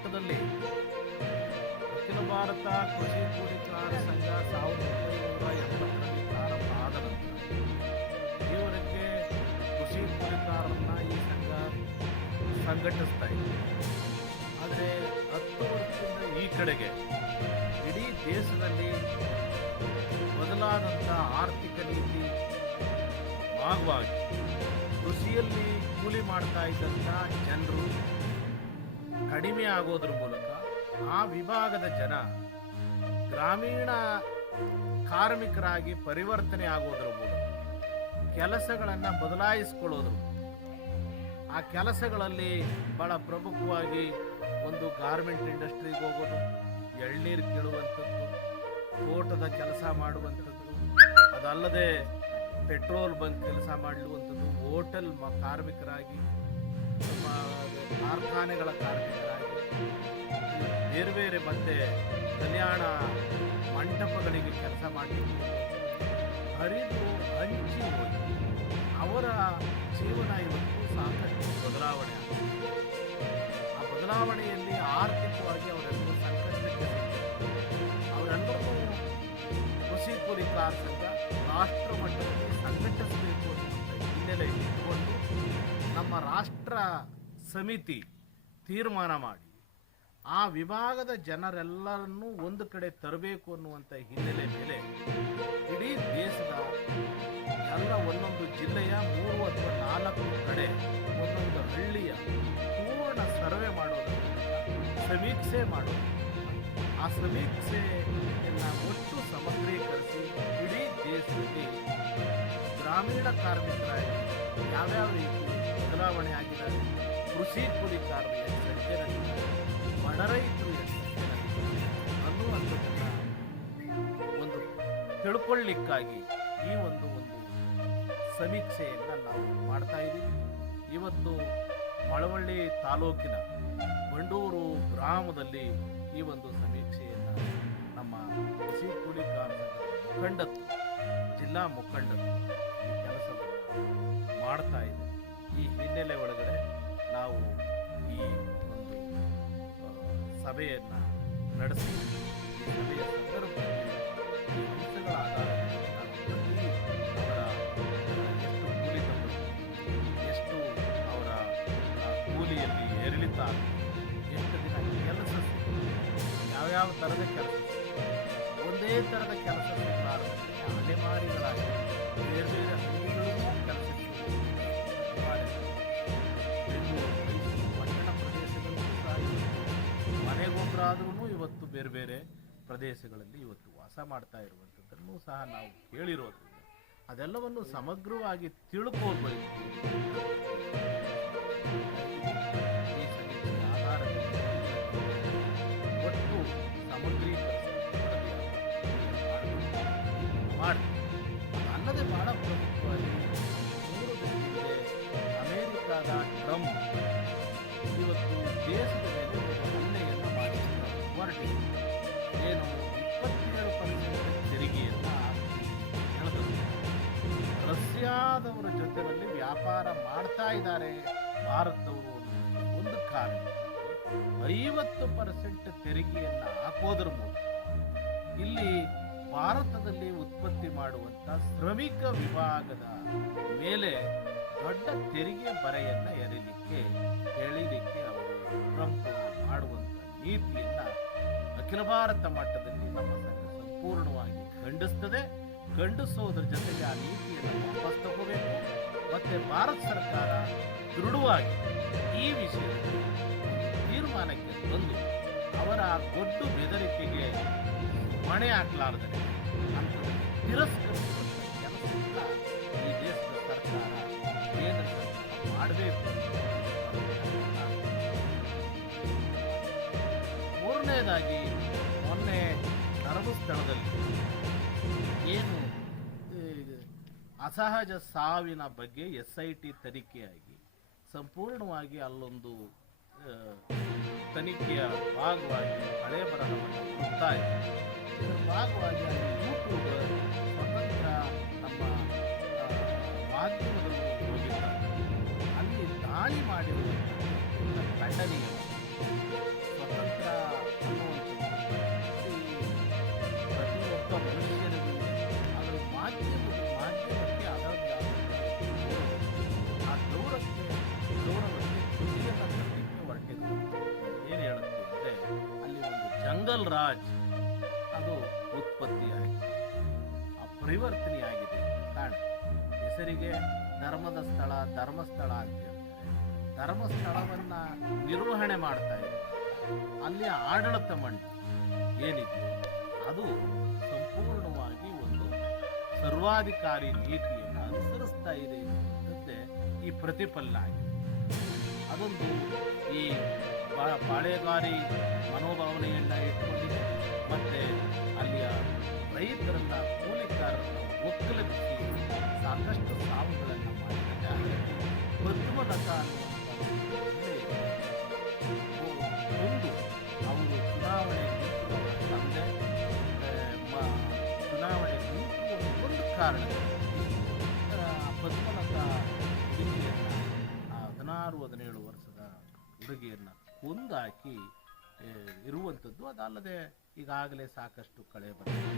ಮಟ್ಟದಲ್ಲಿ ಅಖಿಲ ಭಾರತ ಕೃಷಿ ಕೂಲಿಕಾರ ಸಂಘ 1980ರಲ್ಲಿ ಪ್ರಾರಂಭ ಆದ ನಂತರ ಈವರೆಗೆ ಕೃಷಿ ಕೂಲಿಕಾರರನ್ನ ಈ ಸಂಘ ಸಂಘಟಿಸ್ತಾ ಇದೆ. ಆದರೆ 10 ವರ್ಷದಿಂದ ಈ ಕಡೆಗೆ ಇಡೀ ದೇಶದಲ್ಲಿ ಬದಲಾದಂಥ ಆರ್ಥಿಕ ನೀತಿ ಭಾಗವಾಗಿ ಕೃಷಿಯಲ್ಲಿ ಕೂಲಿ ಮಾಡ್ತಾ ಇದ್ದಂಥ ಜನರು ಕಡಿಮೆ ಆಗೋದ್ರ ಮೂಲಕ ಆ ವಿಭಾಗದ ಜನ ಗ್ರಾಮೀಣ ಕಾರ್ಮಿಕರಾಗಿ ಪರಿವರ್ತನೆ ಆಗೋದ್ರ ಮೂಲಕ ಕೆಲಸಗಳನ್ನು ಬದಲಾಯಿಸ್ಕೊಳ್ಳೋದ್ರು. ಆ ಕೆಲಸಗಳಲ್ಲಿ ಬಹಳ ಪ್ರಮುಖವಾಗಿ ಒಂದು ಗಾರ್ಮೆಂಟ್ ಇಂಡಸ್ಟ್ರಿಗೆ ಹೋಗೋದು, ಎಳ್ನೀರು ಕೀಳುವಂಥದ್ದು, ತೋಟದ ಕೆಲಸ ಮಾಡುವಂಥದ್ದು, ಅದಲ್ಲದೆ ಪೆಟ್ರೋಲ್ ಬಂಕ್ ಕೆಲಸ ಮಾಡುವಂಥದ್ದು, ಹೋಟೆಲ್ ಕಾರ್ಮಿಕರಾಗಿ, ಕಾರ್ಖಾನೆಗಳ ಕಾರ್ಮಿಕರಾಗಿ, ಬೇರೆ ಬೇರೆ ಮತ್ತೆ ಕಲ್ಯಾಣ ಮಂಟಪಗಳಿಗೆ ಕೆಲಸ ಮಾಡಲಿಕ್ಕೆ ಹರಿದು ಹಂಚಿ ಹೋಗಿ ಅವರ ಜೀವನ ಇವತ್ತು ಸಾಕಷ್ಟು ಬದಲಾವಣೆ ಆಗಿದೆ. ಆ ಬದಲಾವಣೆಯಲ್ಲಿ ಆರ್ಥಿಕವಾಗಿ ಅವರೆಲ್ಲರೂ ಸಂಕಷ್ಟಕ್ಕೆ ಅವರೆಲ್ಲರೂ ಕೃಷಿ ಕೂಲಿಕಾರ ಸಂಘ ರಾಷ್ಟ್ರ ಮಟ್ಟದಲ್ಲಿ ಸಂಘಟಿಸಬೇಕು ಅನ್ನುವಂಥ ಹಿನ್ನೆಲೆ ಇಟ್ಟುಕೊಂಡು ನಮ್ಮ ರಾಷ್ಟ್ರ ಸಮಿತಿ ತೀರ್ಮಾನ ಮಾಡಿ ಆ ವಿಭಾಗದ ಜನರೆಲ್ಲರನ್ನೂ ಒಂದು ಕಡೆ ತರಬೇಕು ಅನ್ನುವಂಥ ಹಿನ್ನೆಲೆ ಮೇಲೆ ಇಡೀ ದೇಶದ ಎಲ್ಲ ಒಂದೊಂದು ಜಿಲ್ಲೆಯ 3 ಅಥವಾ 4 ಕಡೆ ಒಂದೊಂದು ಹಳ್ಳಿಯ ಪೂರ್ಣ ಸರ್ವೆ ಮಾಡೋದು, ಸಮೀಕ್ಷೆ ಮಾಡೋದು. ಆ ಸಮೀಕ್ಷೆಯನ್ನು ಒಟ್ಟು ಸಮಗ್ರೀಕರಿಸಿ ಇಡೀ ದೇಶದಲ್ಲಿ ಗ್ರಾಮೀಣ ಕಾರ್ಮಿಕರಾಗಿ ಯಾವ್ಯಾವ ರೀತಿ ಬದಲಾವಣೆ ಆಗಿದ್ದಾರೆ, ಕೃಷಿ ಕೂಲಿಕಾರರು ಎಷ್ಟು ಸಂಖ್ಯೆಯಲ್ಲಿದ್ದಾರೆ, ಬಡ ರೈತರು ಎಷ್ಟು ಸಂಖ್ಯೆಯಲ್ಲಿದ್ದಾರೆ ಅನ್ನುವಂಥದ್ದನ್ನು ಒಂದು ತಿಳ್ಕೊಳ್ಳಿಕ್ಕಾಗಿ ಈ ಒಂದು ಸಮೀಕ್ಷೆಯನ್ನು ನಾವು ಮಾಡ್ತಾ ಇದ್ದೀವಿ. ಇವತ್ತು ಮಳವಳ್ಳಿ ತಾಲೂಕಿನ ಬಂಡೂರು ಗ್ರಾಮದಲ್ಲಿ ಈ ಒಂದು ಸಮೀಕ್ಷೆಯನ್ನು ನಮ್ಮ ಕೃಷಿ ಕೂಲಿಕಾರ ಮುಖಂಡತ್ವ, ಜಿಲ್ಲಾ ಮುಖಂಡತ್ವ ಈ ಕೆಲಸವನ್ನು ಮಾಡ್ತಾ ಇದೆ. ಈ ಹಿನ್ನೆಲೆ ಒಳಗಡೆ ನಾವು ಈ ಒಂದು ಸಭೆಯನ್ನು ನಡೆಸಿ ಈ ಸಭೆಯ ಸಂದರ್ಭದಲ್ಲಿ ಈ ಅಂಶಗಳ ಆಧಾರದ ಅವರ ಎಷ್ಟು ಕೂಲಿ ತಂದರು, ಎಷ್ಟು ಅವರ ಕೂಲಿಯಲ್ಲಿ ಏರಿಳಿತ, ಎಷ್ಟು ದಿನ ಕೆಲಸ, ಯಾವ್ಯಾವ ಥರದ ಕೆಲಸ, ಒಂದೇ ಥರದ ಕೆಲಸ ಸಿಗಲಾರದಂತೆ ಅಲೆಮಾರಿಗಳಾಗಿ ಬೇರೆ ಬೇರೆ ಹಳ್ಳಿಗಳಿಗೂ ಕೆಲಸಕ್ಕೆ ಪಟ್ಟಣ ಪ್ರದೇಶಗಳಲ್ಲೂ ಸಹ ಮನೆಗೊಬ್ಬರಾದ್ರೂ ಇವತ್ತು ಬೇರೆ ಬೇರೆ ಪ್ರದೇಶಗಳಲ್ಲಿ ಇವತ್ತು ವಾಸ ಮಾಡ್ತಾ ಇರುವಂಥದ್ದನ್ನು ಸಹ ನಾವು ಕೇಳಿರೋದ್ರಿಂದ ಅದೆಲ್ಲವನ್ನು ಸಮಗ್ರವಾಗಿ ತಿಳ್ಕೋಬೇಕು. ಈ ಸಮೀಕ್ಷೆಯ ಆಧಾರದಲ್ಲಿ ಒಟ್ಟು ಮಾಡಿ ಅಲ್ಲದೆ ಬಹಳ ಪ್ರಮುಖವಾಗಿ 3 ದಿನದಿಂದ ಅಮೇರಿಕಾದ ಟ್ರಂಪ್ ಇವತ್ತು ದೇಶದ ಮೇಲೆ ಹಲ್ಲೆಯನ್ನು ಹೊರಟಿ ಏನು 27% ತೆರಿಗೆಯನ್ನು ಹೇಳಿದರು. ರಷ್ಯಾದವರ ಜೊತೆಯಲ್ಲಿ ವ್ಯಾಪಾರ ಮಾಡ್ತಾ ಇದ್ದಾರೆ ಭಾರತದವರು ಒಂದು ಕಾರಣ 50% ತೆರಿಗೆಯನ್ನು ಹಾಕೋದ್ರ ಮೂಲಕ ಇಲ್ಲಿ ಭಾರತದಲ್ಲಿ ಉತ್ಪತ್ತಿ ಮಾಡುವಂಥ ಶ್ರಮಿಕ ವಿಭಾಗದ ಮೇಲೆ ದೊಡ್ಡ ತೆರಿಗೆ ಬರೆಯನ್ನು ಎಳಿಲಿಕ್ಕೆ ಅವರು ಟ್ರಂಪ್ ಮಾಡುವಂಥ ನೀತಿಯನ್ನು ಅಖಿಲ ಭಾರತ ಮಟ್ಟದಲ್ಲಿ ನಮ್ಮ ಸಂಘ ಸಂಪೂರ್ಣವಾಗಿ ಖಂಡಿಸ್ತದೆ. ಖಂಡಿಸೋದ್ರ ಜೊತೆಗೆ ಆ ನೀತಿಯನ್ನು ವಾಪಸ್ ತಗೋಬೇಕು. ಮತ್ತೆ ಭಾರತ ಸರ್ಕಾರ ದೃಢವಾಗಿ ಈ ವಿಷಯದಲ್ಲಿ ತೀರ್ಮಾನಕ್ಕೆ ಬಂದು ಅವರ ಗೊಡ್ಡು ಬೆದರಿಕೆಗೆ ಮಣೆ ಹಾಕಲಾರದೆ ಅಂತ ತಿರಸ್ಕರಿಸುವಂಥ ಕೆಲಸದಿಂದ ಈ ದೇಶದ ಸರ್ಕಾರ, ಕೇಂದ್ರ ಸರ್ಕಾರ ಮಾಡಬೇಕು. ಮೂರನೇದಾಗಿ ಮೊನ್ನೆ ಧರ್ಮಸ್ಥಳದಲ್ಲಿ ಏನು ಅಸಹಜ ಸಾವಿನ ಬಗ್ಗೆ SIT ತನಿಖೆಯಾಗಿ ಸಂಪೂರ್ಣವಾಗಿ ಅಲ್ಲೊಂದು ತನಿಖೆಯ ಭಾಗವಾಗಿ ಹಳೆ ಬರಹವನ್ನು ಕೊಡ್ತಾ ಇದೆ. ಇದರ ಭಾಗವಾಗಿ ಅಲ್ಲಿ ಯೂಟ್ಯೂಬ್ ಸ್ವತಂತ್ರ ನಮ್ಮ ಮಾಧ್ಯಮದಲ್ಲಿ ಹೋಗಿದ್ದಾರೆ. ಅಲ್ಲಿ ದಾಳಿ ಮಾಡಿರುವಂಥ ಖಂಡನೀಯ ಸ್ವತಂತ್ರ ಮುಂದಲ್ ರಾಜ್ ಅದು ಉತ್ಪತ್ತಿಯಾಗಿದೆ, ಅಪರಿವರ್ತನೆಯಾಗಿದೆ. ಕಾರಣ ಹೆಸರಿಗೆ ಧರ್ಮದ ಸ್ಥಳ ಧರ್ಮಸ್ಥಳ ಅಂತ ಹೇಳ್ತಾರೆ. ಧರ್ಮಸ್ಥಳವನ್ನ ನಿರ್ವಹಣೆ ಮಾಡ್ತಾ ಇದೆ ಅಲ್ಲಿಯ ಆಡಳಿತ ಮಂಡಳಿ ಏನಿದೆ ಅದು ಸಂಪೂರ್ಣವಾಗಿ ಒಂದು ಸರ್ವಾಧಿಕಾರಿ ನೀತಿಯನ್ನು ಅನುಸರಿಸ್ತಾ ಇದೆ ಎನ್ನುವಂಥದ್ದೇ ಈ ಪ್ರತಿಫಲನ ಆಗಿದೆ. ಅದೊಂದು ಈ ಪಾಳೆಗಾರಿ ಮನೋಭಾವನೆಯನ್ನ ಇಟ್ಕೊಂಡಿದೆ. ಮತ್ತೆ ಅಲ್ಲಿಯ ರೈತರನ್ನ ಕೂಲಿಕಾರರನ್ನ ಒಕ್ಕಲಿಸಿ ಸಾಕಷ್ಟು ಸಾವುಗಳನ್ನು ಮಾಡಿದ್ದಾರೆ. ಪ್ರತಿಮಲತ ಒಂದು ಅವರು ಚುನಾವಣೆ ತಂದೆ ಚುನಾವಣೆ ಒಂದು ಕಾರಣ ಪದ್ಮಲತ ಹುಡುಗಿಯನ್ನ 16-17 ವರ್ಷದ ಹುಡುಗಿಯನ್ನ ಕೊಂದಾಕಿ ಇರುವಂಥದ್ದು. ಅದಲ್ಲದೆ ಈಗಾಗಲೇ ಸಾಕಷ್ಟು ಕಳೆ ಬಂದಿದೆ.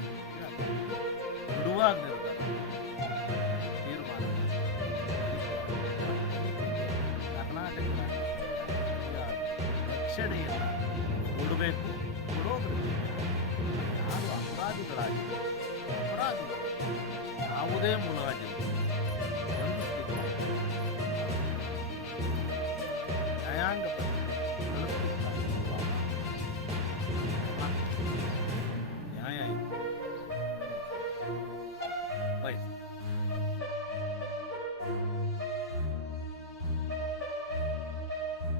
ಬಿಡುವಾಗ ನಿರ್ಧಾರ ತೀರ್ಮಾನ ಕರ್ನಾಟಕದ ರಕ್ಷಣೆಯನ್ನು ಕೊಡಬೇಕು. ಕೊಡೋದ್ರಿಂದ ಯಾರು ಅಪರಾಧಿಗಳಾಗಿದ್ದಾರೆ ಅಪರಾಧಿಗಳು ಯಾವುದೇ ಮುಲಾಜಿಲ್ಲ ನ್ಯಾಯಾಂಗ